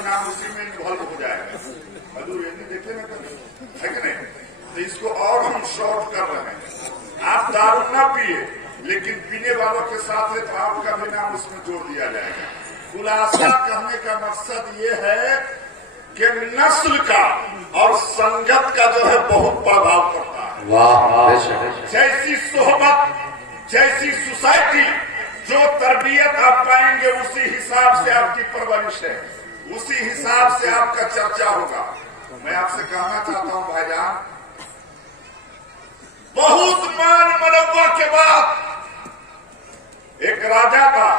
भी नाम उसी में इन्वॉल्व हो जाएगा। हजूर ये नहीं देखे ना कभी, है कि नहीं? तो इसको और हम शॉर्ट कर रहे हैं। आप दारू ना पिए, लेकिन पीने वालों के साथ है तो आपका भी नाम उसमें जोड़ दिया जाएगा। खुलासा कहने का मकसद ये है कि नस्ल का और संगत का जो है बहुत प्रभाव पड़ता है। वाह, जैसी सोहबत, जैसी सोसाइटी, जो तरबियत आप पाएंगे उसी हिसाब से आपकी परवरिश है, उसी हिसाब से आपका चर्चा होगा। मैं आपसे कहना चाहता हूं भाईजान, बहुत मान मनवा के बाद एक राजा था,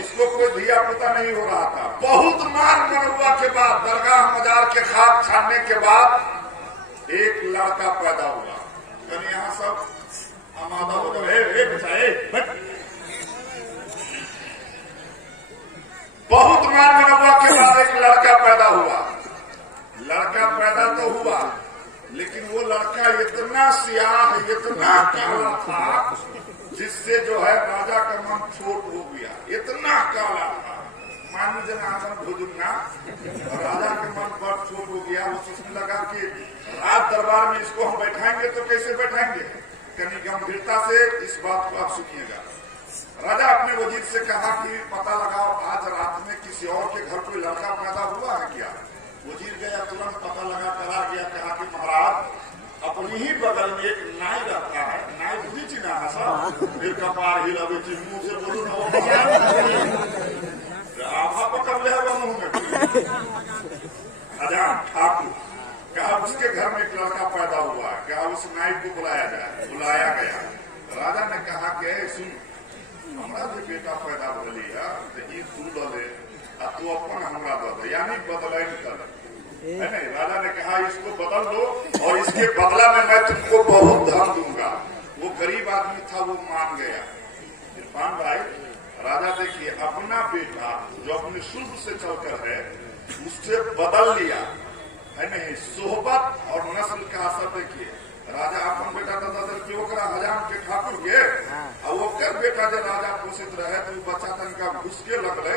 उसको कोई धिया पुता नहीं हो रहा था। बहुत मान मनवा के बाद, दरगाह मजार के खाक छानने के बाद एक लड़का पैदा हुआ। यानी यहाँ सब आमादा हो जाए। बहुत मान मनवा के बाद एक लड़का पैदा हुआ। लड़का पैदा तो हुआ, लेकिन वो लड़का इतना सियाह, इतना काला था, जिससे जो है राजा का मन छोट हो गया। इतना काला था, मानू जना भोजुना, राजा का मन बहुत छोट हो गया। वो सोचने लगा कि राज दरबार में इसको हम बैठाएंगे तो कैसे बैठाएंगे, कहीं गंभीरता से इस बात को आप सुनिएगा। राजा अपने वजीर से कहा कि पता लगाओ आज रात में किसी और के घर कोई लड़का पैदा हुआ है क्या। वजीर गया, तुरंत पता लगा करा गया। कहा कि महाराज अपनी ही बगल में एक नाई रहता है, नाई बुझी चिन्हा है सब, फिर कपार हिलावे थी, मुंह से बोलू ना आभा पकड़ ले मुंह में। अजान ठाकुर कहा उसके घर में एक लड़का पैदा हुआ, क्या उस नाई को बुलाया जाए। बुलाया गया। राजा ने कहा कि सुन, हमारा जो बेटा पैदा भली है तू दे, तू अपन हमरा दे, यानी बदलाइन कर, है नहीं। राजा ने कहा इसको बदल दो और इसके बदला में मैं तुमको बहुत धन दूंगा। वो गरीब आदमी था, वो मान गया। इरफान भाई, राजा देखिए अपना बेटा जो अपने शुरू से चलकर है उससे बदल लिया, है नहीं। सोहबत और नस्ल का असर देखिए। राजा अपन बेटा दादा के ओकरा हजाम के ठाकुर के, और ओकर बेटा जब राजा पोषित रहे तो बच्चा तनिका घुसके लगले,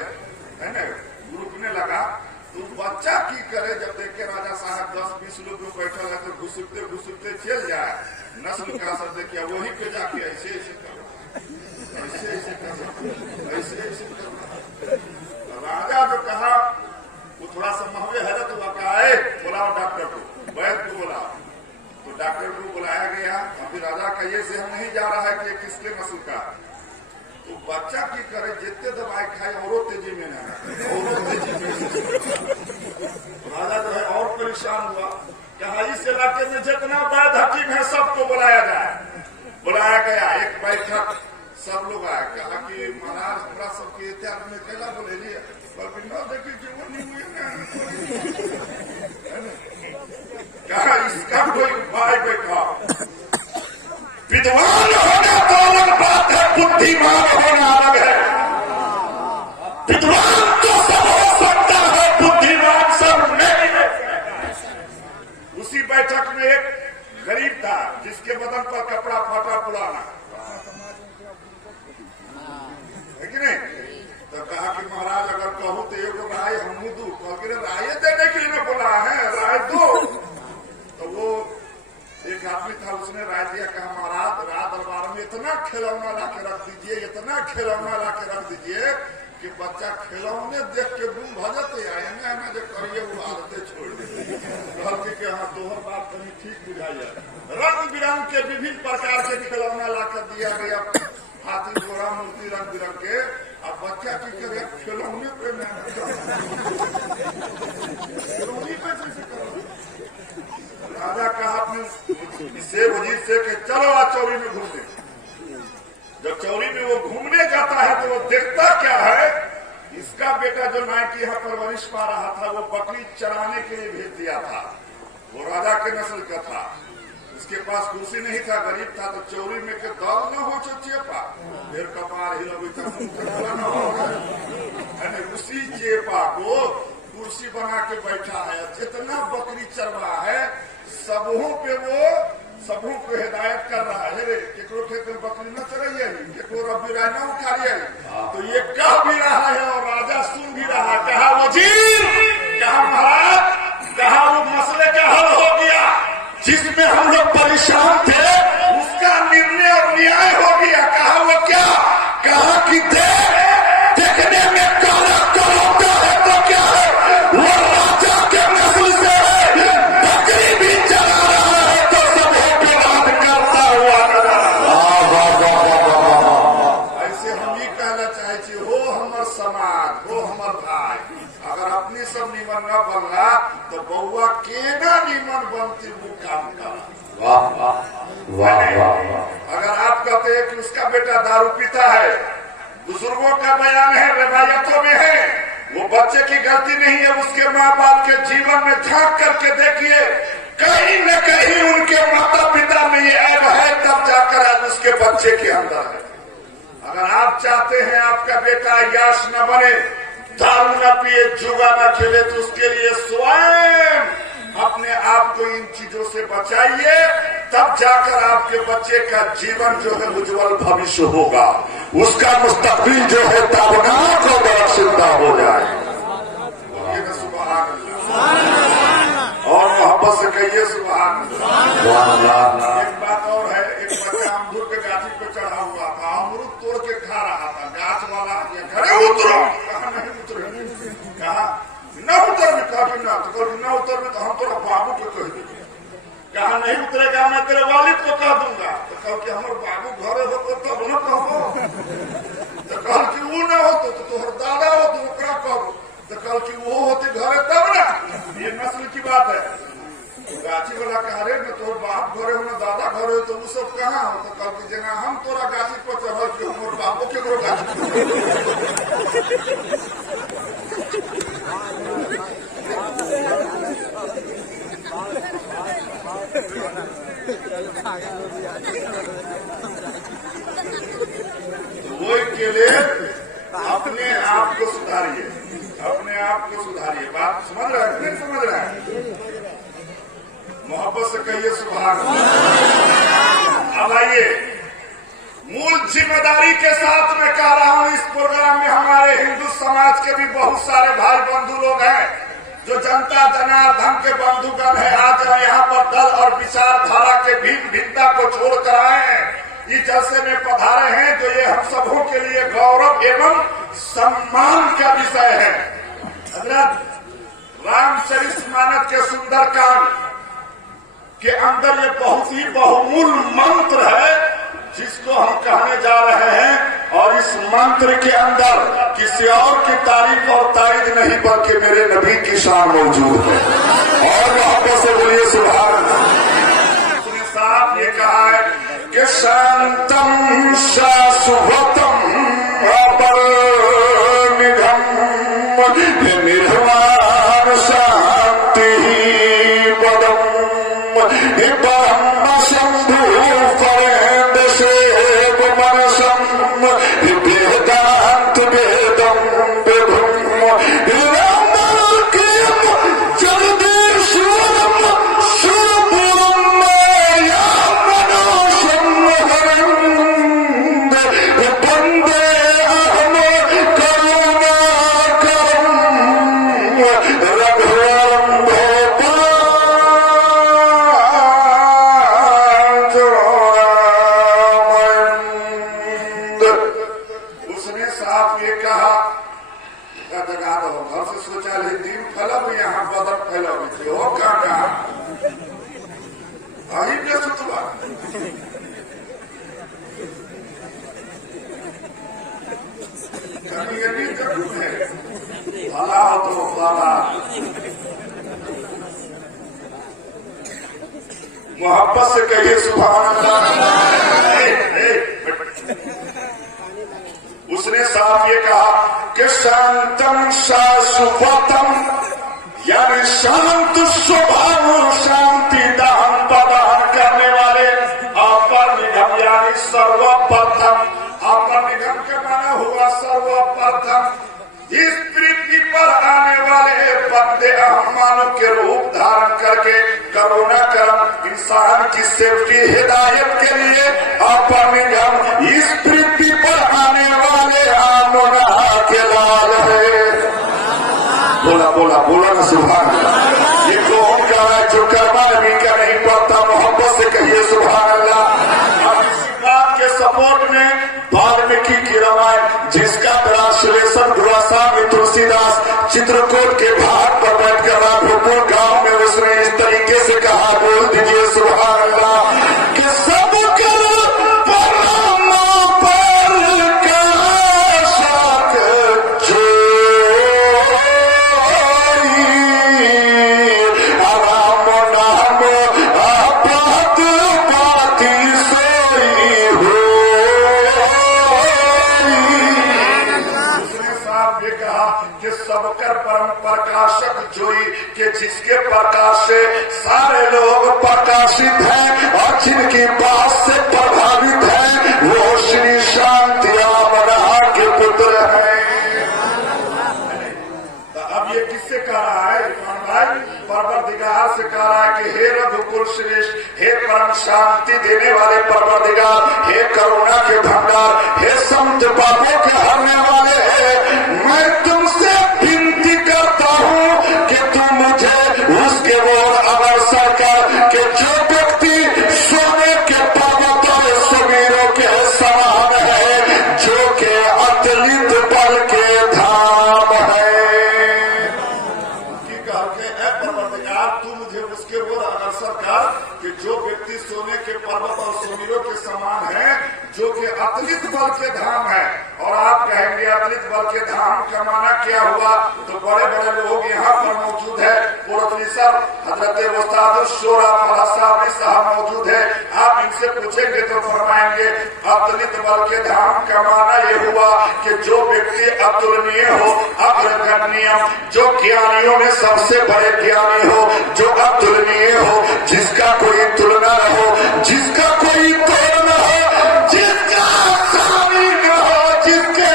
है न, रुकने लगा। तो बच्चा की करे, जब देखे राजा साहब 10-20 लोग जो बैठल है तो घुसकते घुसकते चल जाए। नस्ल का असर देखिए, वही पे जाके ऐसे ऐसे कर, ऐसे ऐसे कर, ऐसे ऐसे कर। राजा जो कहा वो थोड़ा सा महवे हैरत हुआ, कहा बुलाओ डॉक्टर को, वैद्य को बुलाओ। तो डॉक्टर को बुलाया गया। अभी राजा का ये जहन नहीं जा रहा है कि किसके नस्ल का। तो बच्चा की करे, जितने दवाई खाए औरों तेजी में ना, औरों तेजी में। राजा जो है और परेशान हुआ। कहा इस इलाके में जितना वैद्य हकीम है सबको बुलाया जाए। बुलाया गया, एक बैठक, सब लोग आए। कहा कि महाराज हमरा सबके इतिहास में कैला बोले लिए, देखिए जीवन नहीं हुए। कहा इसका कोई उपाय बैठा। विद्वान होना तो अलग बात है, बुद्धिमान होना अलग है। विद्वान तो सब हो सकता है, बुद्धिमान सब नहीं है। उसी बैठक में एक गरीब था जिसके बदन पर कपड़ा फाटा पुराना, है कि नहीं। तो कहा कि महाराज अगर कहूँ तो एक राय हम दू। कह राय देने के लिए बोला है, राय दो। तो वो एक आदमी था, उसने राय दिया। कहा महाराज रात दरबार में इतना खिलौना ला के रख दीजिए, इतना खिलौना ला के रख दीजिए कि बच्चा खिलौने देख के गुम भजते आए ना जो करिए वो आदतें छोड़ देते। कि हाँ दोहर बात कहीं ठीक बुझाइए। रंग बिरंग के विभिन्न प्रकार के खिलौना ला कर दिया गया, हाथी घोड़ा मूर्ति रंग बिरंग के। अब बच्चा की करे खिलौने पे खिलौनी पे कैसे करो। राजा कहा अपने से वजीर से कि चलो आज चौरी में घूमते। जब चौरी में वो घूमने जाता है तो वो देखता क्या है, इसका बेटा जो नाई की यहाँ परवरिश पा रहा था वो बकरी चराने के लिए भेज दिया था। वो राजा के नस्ल का था, उसके पास कुर्सी नहीं था, गरीब था। तो चौरी में के दल न हो चेपा, फिर कपार हिला न हो, उसी चेपा को कुर्सी बना के बैठा है। जितना बकरी चरवा है सबों पे वो सबों को हिदायत कर रहा है। रे केकरो खेत में बकरी न चराइए, केकरो रबी राय न उखाड़िए। तो ये कह भी रहा है और राजा सुन भी रहा। कहा वजीर पत्नी सब निमन न बनला तो बउआ केना निमन बनती वो काम करा। वाह वाह वाह वाह। अगर आप कहते हैं कि उसका बेटा दारू पीता है, बुजुर्गों का बयान है, रिवायतों में है, वो बच्चे की गलती नहीं है, उसके माँ बाप के जीवन में झांक करके देखिए, कहीं न कहीं उनके माता पिता में ये ऐब है, तब जाकर आज उसके बच्चे के अंदर है। अगर आप चाहते हैं आपका बेटा याश न बने, दारू न पिए, जुआ न खेले, तो उसके लिए स्वयं अपने आप को इन चीजों से बचाइए, तब जाकर आपके बच्चे का जीवन जो है उज्जवल भविष्य होगा, उसका मुस्तकबिल जो है ताबनाक और बरकशिंदा हो जाए। सुभान अल्लाह। और मोहब्बत से कहिए सुभान अल्लाह। एक बात और है, एक बच्चा अमरूद के गाछी पे चढ़ा हुआ था, अमरूद तोड़ के खा रहा था, गाछ वाला घरे उतरो, कहा नहीं उतरे, कहा न उतर भी, कहा ना, तो न उतर भी तो हम तोरा बाबू को कह देंगे, कहा नहीं उतरेगा मैं तेरे वालिद को कह दूंगा, तो कल कि हमारे बाबू घरे हो तब न कहो, तो कल की वो न हो तो तोहर दादा हो तो ओकरा कहो, तो कल की वो होते घरे तब ना। ये नस्ल की बात है। गाछी वाला कह रहे न तोहर बाप घरे हो न दादा घरे हो, तो वो सब कहाँ हो, तो कल की जना हम तोरा गाछी पर चढ़ के हमारे बापो केकरो वही के लिए अपने आप को सुधारिए, अपने आप को सुधारिए। बात समझ रहे हैं नहीं समझ रहे हैं? मोहब्बत से कहिए सुभान अल्लाह। अब आइए, मूल जिम्मेदारी के साथ मैं कह रहा हूं, इस प्रोग्राम में हमारे हिंदू समाज के भी बहुत सारे भाई बंधु लोग हैं, जो जनता जनार्दन के बंधुगण है। आज यहाँ पर दल और विचारधारा के भिन्न भिन्नता को छोड़कर आए हैं, इस जलसे में पधारे हैं, जो ये हम सबों के लिए गौरव एवं सम्मान का विषय है। हजरत रामचरितमानस के सुंदर कांड के अंदर ये बहुत ही बहुमूल मंत्र है, जिसको हम कहने जा रहे हैं, और इस मंत्र के अंदर किसी और की तारीफ और तारीद नहीं, बल्कि मेरे नबी की शान मौजूद है। और मोहब्बत से बोलिए सुभान अल्लाह। उसने साफ ये कहा है कि शांतम शाश्वतम अपरनिधम निर्वाण शांति पदम ब्रह्म शंभु वेदांत वेदम जगदीश्वरम सुरपुरम वंदे अहम करुणाकरम रघुवरम मोहब्बत से कहिए सुभान अल्लाह। उसने साफ ये कहा कि शांतम शाश्वतम, यानी शांत स्वभाव, शांति दान प्रदान करने वाले, अपर निगम यानी सर्वप्रथम। अपर निगम के माना हुआ सर्वप्रथम, इस पृथ्वी पर आने वाले बंदे मानव के रूप धारण करके करुणा करम इंसान की सेफ्टी हिदायत के लिए अपर निगम इस पृथ्वी पर आने वाले आमना के लाल है। बोला बोला बोला ना सुभान अल्लाह। ये कौन का है जो कर्मा नबी का नहीं पड़ता? मोहब्बत से कहिए सुभान अल्लाह। अब इसी बात के सपोर्ट में वाल्मीकि की रामायण, जिसका ट्रांसलेशन गोस्वामी तुलसीदास चित्रकूट के भाग पर बैठकर राघोपुर गांव में उसने इस तरीके से कहा, बोल दीजिए सुभान अल्लाह, कि सब कर परम प्रकाशक जो प्रकाशक जोई के जिसके प्रकाश से सारे लोग प्रकाशित हैं और जिनकी बात से प्रभावित है वो श्री शांति राम के पुत्र हैं। तो अब ये किससे कह रहा है इरफान भाई? परवरदिगार से कह रहा है कि हे रघुकुल श्रेष्ठ, हे परम शांति देने वाले परवरदिगार, हे करुणा के भंडार, हे संत पापों के हरने वाले है, मैं तुमसे विनती करता हूँ कि तुम मुझे उसके ओर अग्रसर कर कि जो व्यक्ति सोने के पर्वतों समीरों के समान है, जो के अतुलित बल के धाम है। तू मुझे उसके ओर अग्रसर कर कि जो व्यक्ति सोने के पर्वत और समीरों के समान है, जो कि अतुलित बल के धाम है। और आप कहेंगे अतुलित बल के धाम का माना क्या हुआ? तो बड़े बड़े लोग यहाँ पर मौजूद है। प्रोफेसर हजरत उस्ताद शोरा फला साहब मौजूद है। आप इनसे पूछेंगे तो फरमाएंगे अतुलित बल के धाम का माना ये हुआ कि जो व्यक्ति अतुलनीय हो, अग्रगण्य, जो ज्ञानियों में सबसे बड़े ज्ञानी हो, जो अतुलनीय हो, जिसका कोई तुलना न हो, जिसका कोई तोड़ न हो, जिसका सामी न हो, जिसके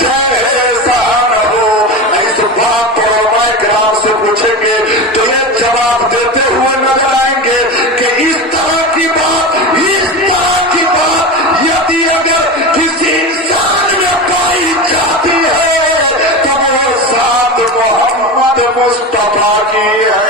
जैसा न हो। इस बात पर ग्राम से पूछेंगे तो ये जवाब देते हुए नजर आएंगे कि इस तरह की बात यदि अगर किसी इंसान में पाई जाती है तो वो साथ मोहम्मद मुस्तफा की है।